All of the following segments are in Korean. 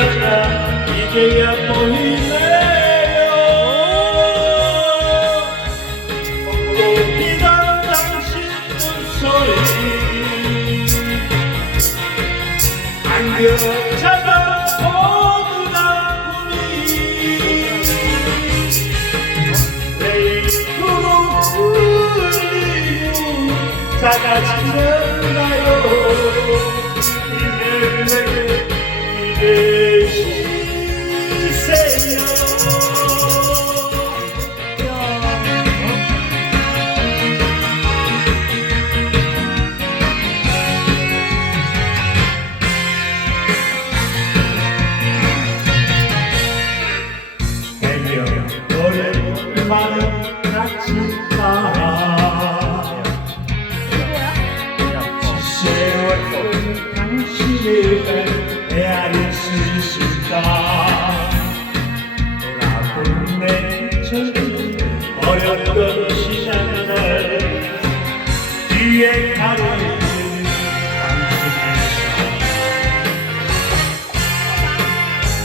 한 여자가 이제야 보이네요. 꽃피던 당신 웃소리. 안겨 찾아 보구나 꿈이 레이토록 울리고 작아지는가요. 이제 내게 같이 뒤에 가로는 당신이셔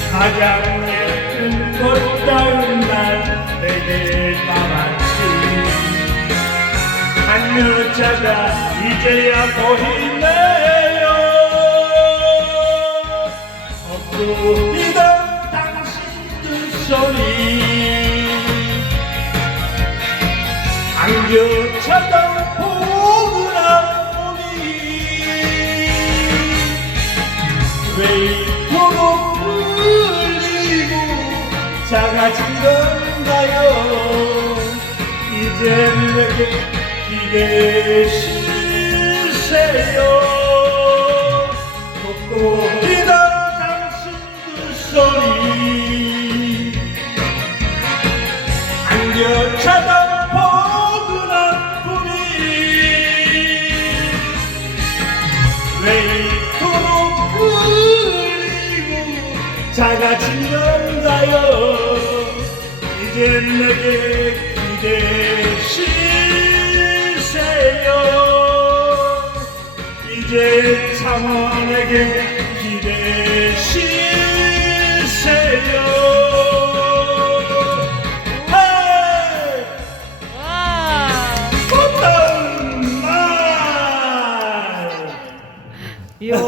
가장 예쁜 꽃다운 날 내게 나왔지. 한 여자가 이제야 보이네요. 엎드리던 당신 두 소리. 안겨차던 작아진 건가요? 이제 내게 기대시세요. 돋보이던 당신 그 소리 안겨 차던 포근한 꿈이 왜 이토록 끌리고 작아진 건가요 이제 내게 기대시세요 이제 창원에게 기대시세요! 와. 꽃다운 날 요.